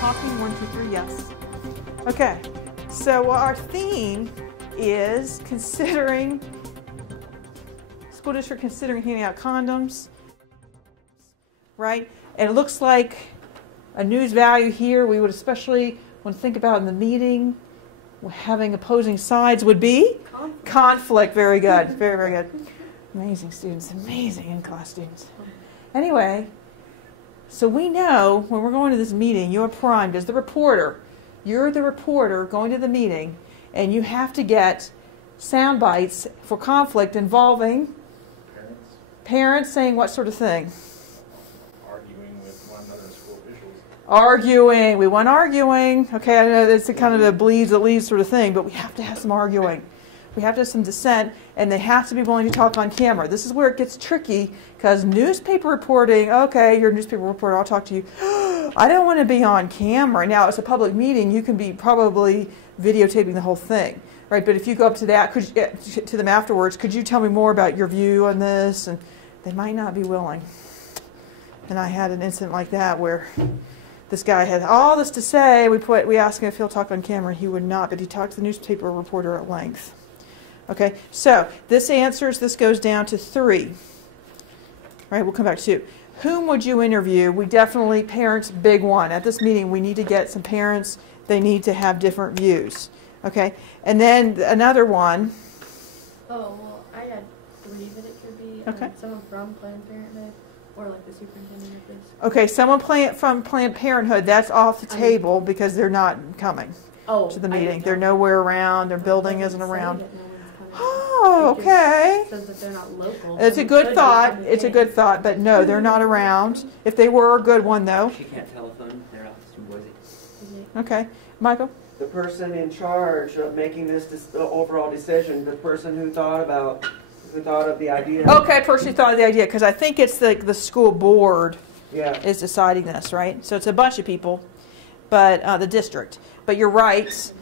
talking? 1, 2, 3, yes. Okay, so our theme is considering, school district considering handing out condoms, right? And it looks like a news value here we would especially want to think about in the meeting, having opposing sides would be? Conflict. Very good. Very, very good. Amazing students. Amazing in-class students. Anyway, so we know when we're going to this meeting, you're primed as the reporter. You're the reporter going to the meeting, and you have to get sound bites for conflict involving parents saying what sort of thing? Arguing with one another, school officials. Arguing. We want arguing. Okay, I know that's a kind of a bleeds that leads sort of thing, but we have to have some arguing. We have to have some dissent, and they have to be willing to talk on camera. This is where it gets tricky, because newspaper reporting, okay, you're a newspaper reporter, I'll talk to you. I don't want to be on camera. Now, it's a public meeting. You can be probably videotaping the whole thing, right? But if you go up to that, to them afterwards, could you tell me more about your view on this? And they might not be willing. And I had an incident like that where this guy had all this to say. We asked him if he'll talk on camera, and he would not, but he talked to the newspaper reporter at length. Okay, so this answers, this goes down to 3. Right, we'll come back to 2. Whom would you interview? We definitely, parents, big one. At this meeting, we need to get some parents. They need to have different views. Okay, and then another one. Oh, well, I had 3 that it could be. Okay. Someone from Planned Parenthood or like the superintendent of this. Okay, someone from Planned Parenthood, that's off the table because they're not coming to the meeting. They're nowhere around. Their building isn't around. Oh, okay. Says that they're not local. It's a good thought. It's a good thought, but no, they're not around. If they were, a good one though. She can't telephone. Their office in Boise. Okay, Michael. The person in charge of making this overall decision, the person who thought of the idea. Okay, person who thought of the idea, because I think it's the school board Yeah. is deciding this, right? So it's a bunch of people, but the district. But you're right.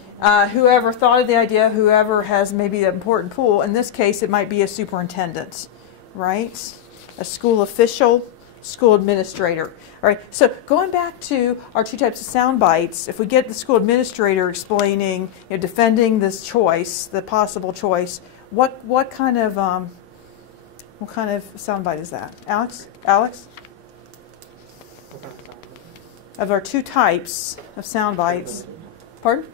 Whoever thought of the idea, whoever has maybe an important pool, in this case it might be a superintendent, right? A school official, school administrator. All right, so going back to our 2 types of sound bites, if we get the school administrator explaining, defending this choice, the possible choice, what kind of sound bite is that? Alex? Of our 2 types of sound bites. Pardon?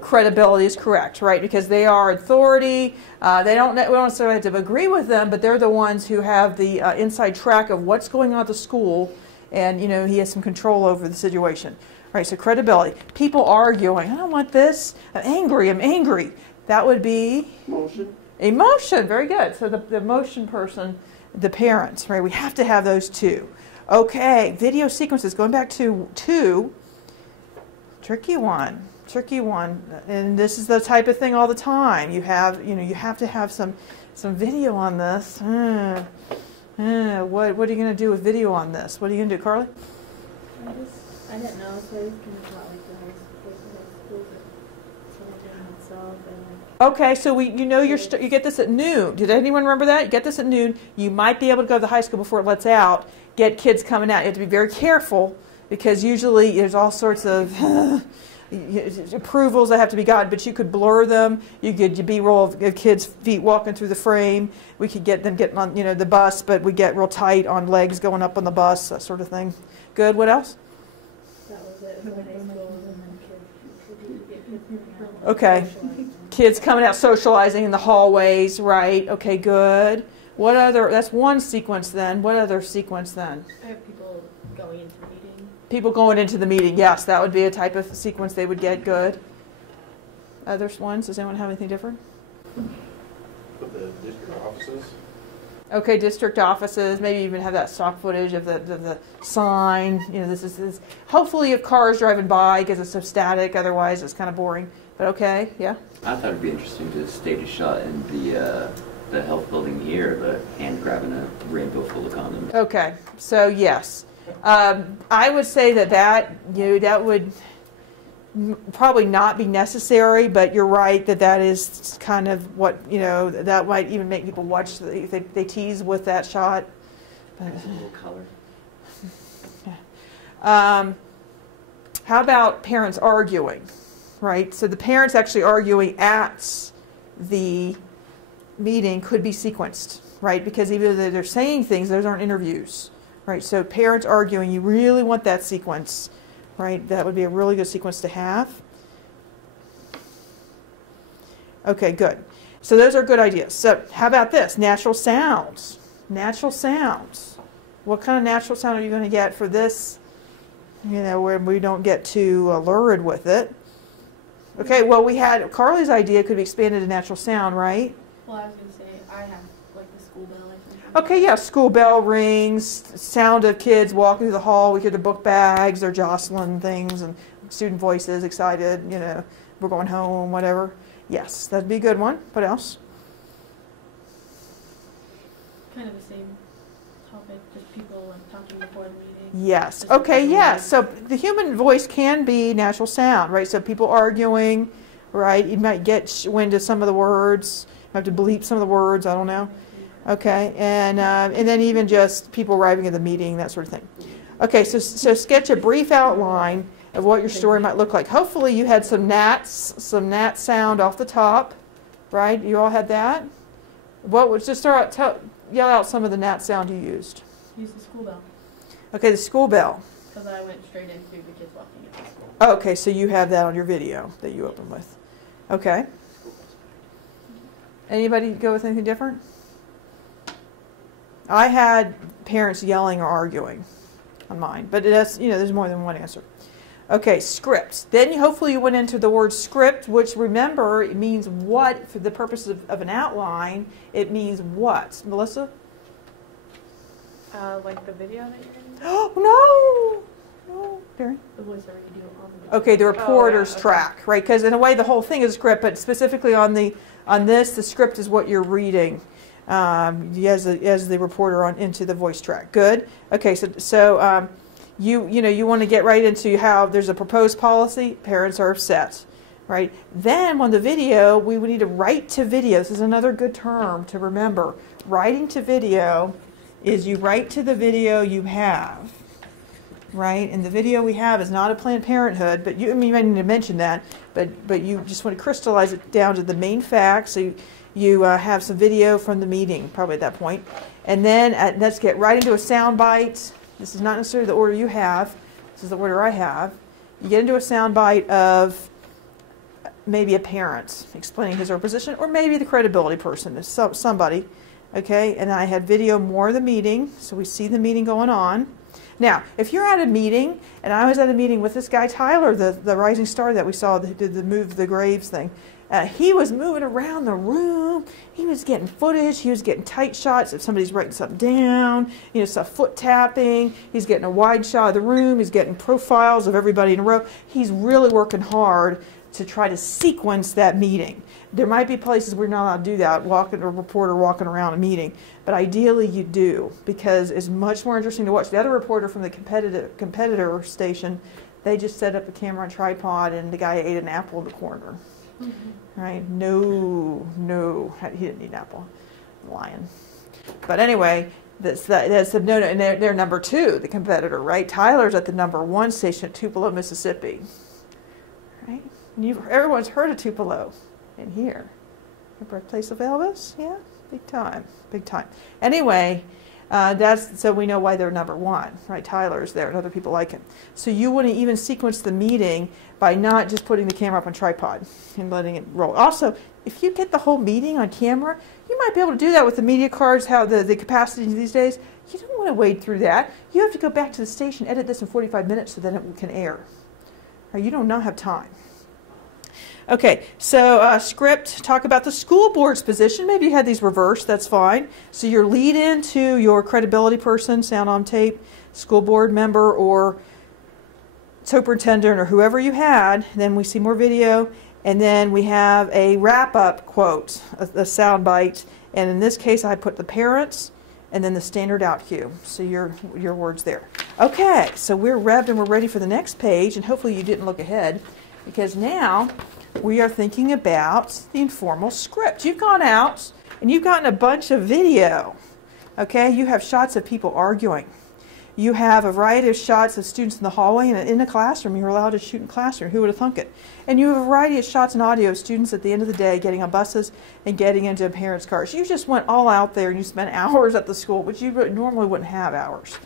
Credibility is correct, right? Because they are authority. We don't necessarily have to agree with them, but they're the ones who have the inside track of what's going on at the school, and he has some control over the situation. Right? So credibility. People arguing. I don't want this. I'm angry. That would be emotion. Very good. So the emotion person, the parents, right? We have to have those 2. Okay. Video sequences. Going back to 2. Tricky one, and this is the type of thing all the time. You have to have some video on this. What are you going to do with video on this? What are you going to do, Carly? I didn't know, so I was kind of thought like the high school itself and like. Okay, so you get this at noon. Did anyone remember that? You get this at noon. You might be able to go to the high school before it lets out. Get kids coming out. You have to be very careful, because usually there's all sorts of approvals that have to be gotten, but you could blur them. You could B-roll of kids' feet walking through the frame. We could get them getting on the bus, but we get real tight on legs going up on the bus, that sort of thing. Good. What else? That was it for high school, and then Okay. Kids coming out socializing in the hallways, right? Okay, good. What other? That's one sequence then. What other sequence then? I have people going into the meeting. People going into the meeting, yes, that would be a type of sequence they would get. Good. Other ones? Does anyone have anything different? The district offices. Okay, district offices. Maybe even have that stock footage of the sign. This is hopefully if cars driving by, because it's so static. Otherwise, it's kind of boring. But okay, yeah. I thought it'd be interesting to stage a shot in the health building here, the hand grabbing a rainbow full of condoms. Okay, so yes, I would say that would probably not be necessary, but you're right that is kind of what that might even make people watch. They tease with that shot. A little color. How about parents arguing, right? So the parents actually arguing at the meeting could be sequenced, right? Because even though they're saying things, those aren't interviews, right? So parents arguing, you really want that sequence, right? That would be a really good sequence to have. Okay, good. So those are good ideas. So how about this? Natural sounds. Natural sounds. What kind of natural sound are you going to get for this? You know, where we don't get too lurid with it. Okay, well, we had Carly's idea could be expanded to natural sound, right? Well, I was going to say, I have like the school bell or something. Okay, yeah, school bell rings, sound of kids walking through the hall. We hear the book bags, they're jostling things, and student voices, excited, you know, we're going home, whatever. Yes, that'd be a good one. What else? Kind of the same topic, just people like talking before the meeting. Yes. Just Okay, talking yes. So loud. the human voice can be natural sound, right? So people arguing, right? You might get wind of some of the words. You have to bleep some of the words. I don't know. Okay, and then even just people arriving at the meeting, that sort of thing. Okay, so sketch a brief outline of what your story might look like. Hopefully you had some gnats sound off the top, right? You all had that? What was just yell out some of the gnat sound you used. Use the school bell, Okay, the school bell. because I went straight into the kids walking into school. Oh, okay, so you have that on your video that you open with. Okay. Anybody go with anything different? I had parents yelling or arguing on mine, but that's, you know, there's more than one answer. Okay, script. Then hopefully you went into the word script, which remember, it means what, for the purpose of an outline, it means what? Melissa? Like the video that you're going to do? Oh, no! No, Barry? The voice already do it on the Okay, the reporter's okay. track, right? Because in a way, the whole thing is script, but specifically on this, the script is what you're reading as the reporter into the voice track. Good. Okay, so you want to get right into how there's a proposed policy. Parents are upset, right? Then on the video, we would need to write to video. This is another good term to remember. Writing to video is you write to the video you have. Right, and the video we have is not a Planned Parenthood, but you might need to mention that, but you just want to crystallize it down to the main facts. So you have some video from the meeting, probably at that point, and then let's get right into a sound bite. This is not necessarily the order you have. This is the order I have. You get into a sound bite of maybe a parent explaining his or her position, or maybe the credibility person, somebody. Okay, and I had video more of the meeting, so we see the meeting going on. Now, if you're at a meeting, and I was at a meeting with this guy Tyler, the rising star that we saw that did the move the graves thing, he was moving around the room. He was getting footage. He was getting tight shots if somebody's writing something down. You know, stuff foot tapping. He's getting a wide shot of the room. He's getting profiles of everybody in a row. He's really working hard to try to sequence that meeting. There might be places we're not allowed to do that, a reporter walking around a meeting, but ideally you do, because it's much more interesting to watch. The other reporter from the competitor station, they just set up a camera on tripod, and the guy ate an apple in the corner. Mm-hmm. Right? No, he didn't eat an apple. Lion. But anyway, that's the no, and they're number 2, the competitor, right? Tyler's at the number 1 station at Tupelo, Mississippi. Right? And everyone's heard of Tupelo in here. The birthplace of Elvis? Yeah, big time. Anyway, so we know why they're number 1, right? Tyler's there and other people like him. So you want to even sequence the meeting by not just putting the camera up on tripod and letting it roll. Also, if you get the whole meeting on camera, you might be able to do that with the media cards, how the capacity these days. You don't want to wade through that. You have to go back to the station, edit this in 45 minutes so that it can air. Or you do not have time. Okay, so script, talk about the school board's position. Maybe you had these reversed, that's fine. So your lead into your credibility person, sound on tape, school board member or superintendent or whoever you had. Then we see more video. And then we have a wrap-up quote, a sound bite. And in this case, I put the parents and then the standard out cue. So your words there. Okay, so we're revved and we're ready for the next page. And hopefully you didn't look ahead, because now we are thinking about the informal script. You've gone out and you've gotten a bunch of video. Okay, you have shots of people arguing. You have a variety of shots of students in the hallway and in the classroom. You're allowed to shoot in the classroom. Who would have thunk it? And you have a variety of shots and audio of students at the end of the day getting on buses and getting into parents' cars. You just went all out there and you spent hours at the school, which you normally wouldn't have hours.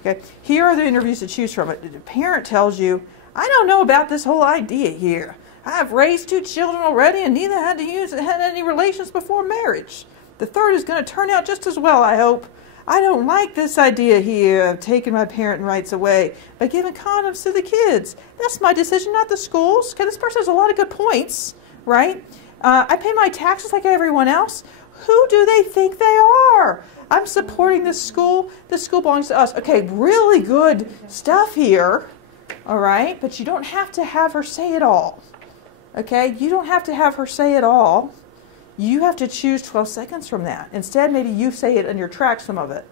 Okay. Here are the interviews to choose from. The parent tells you, I don't know about this whole idea here. I've raised 2 children already and neither had any relations before marriage. The third is going to turn out just as well, I hope. I don't like this idea here of taking my parenting rights away by giving condoms to the kids. That's my decision, not the school's. Okay, this person has a lot of good points, right? I pay my taxes like everyone else. Who do they think they are? I'm supporting this school. This school belongs to us. Okay, really good stuff here, all right? But you don't have to have her say it all, okay? You don't have to have her say it all. You have to choose 12 seconds from that. Instead, maybe you say it and you track some of it.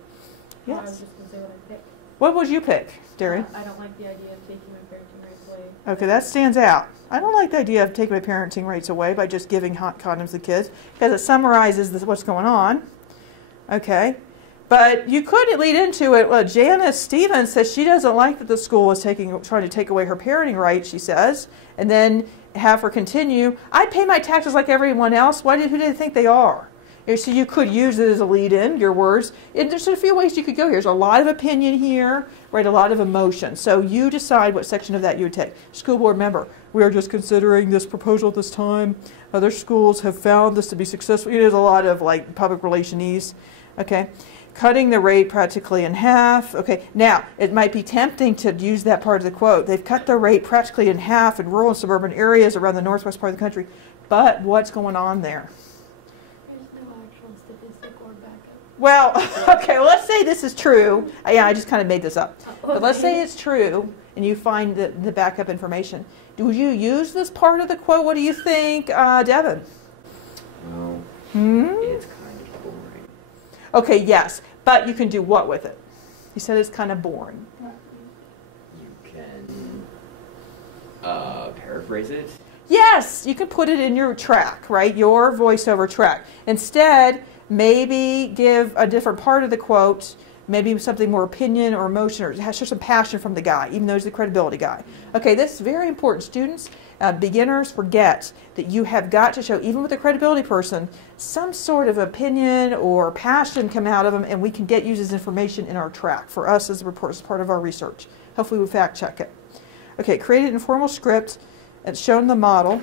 I was Yes. just going to say what I picked. What would you pick, Darian? I don't like the idea of taking my parenting rights away. Okay, that stands out. I don't like the idea of taking my parenting rights away by just giving hot condoms to kids because it summarizes what's going on. Okay. But you could lead into it. Well, Janice Stevens says she doesn't like that the school is trying to take away her parenting rights, she says, and then have her continue. I pay my taxes like everyone else. Who do they think they are? So you could use it as a lead-in, your words. And there's a few ways you could go here. There's a lot of opinion here, right? A lot of emotion. So you decide what section of that you would take. School board member, we are just considering this proposal at this time. Other schools have found this to be successful. There's a lot of like public relationese. Okay. Cutting the rate practically in half. Okay, now it might be tempting to use that part of the quote. They've cut the rate practically in half in rural and suburban areas around the northwest part of the country. But what's going on there? There's no actual statistic or backup. Well, okay, well, let's say this is true. Yeah, I just kind of made this up. But let's say it's true and you find the backup information. Do you use this part of the quote? What do you think, Devin? Well, it's kind of boring. Okay, yes, but you can do what with it? You said it's kind of boring. You can paraphrase it. Yes, you can put it in your track, right? Your voiceover track. Instead, maybe give a different part of the quote, maybe something more opinion or emotion, or show some passion from the guy, even though he's the credibility guy. Okay, this is very important. Students, beginners, forget that you have got to show, even with a credibility person, some sort of opinion or passion come out of them, and we can use this information in our track for us as a report, as part of our research. Hopefully we fact check it. Okay, create an informal script. It's shown in the model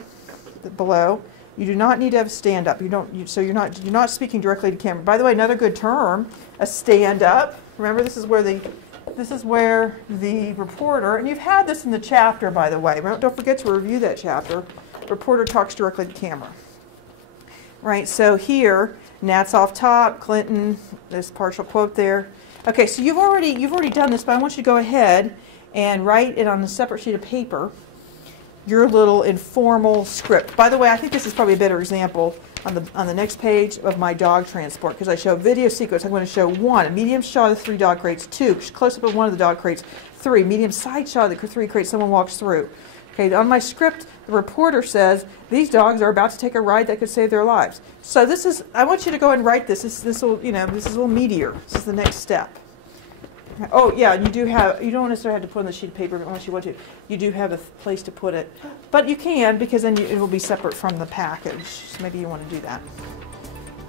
below. You do not need to have a stand-up. So you're not speaking directly to camera. By the way, another good term, a stand-up. Remember, this is where the reporter, and you've had this in the chapter, by the way. Don't forget to review that chapter. Reporter talks directly to camera. Right. So here, Nat's off top. Clinton. This partial quote there. Okay. So you've already done this, but I want you to go ahead and write it on a separate sheet of paper. Your little informal script. By the way, I think this is probably a better example on the next page of my dog transport, because I show video sequence. I'm going to show 1, a medium shot of the 3 dog crates, 2, close up of one of the dog crates, 3, medium side shot of the 3 crates someone walks through. Okay, on my script, the reporter says these dogs are about to take a ride that could save their lives. So this is, I want you to go and write this. This is a little meatier. This is the next step. Oh yeah, you don't necessarily have to put on the sheet of paper unless you want to. You do have a place to put it. But you can, because then it will be separate from the package. So maybe you want to do that.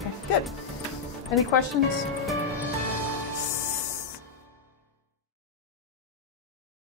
Okay, good. Any questions?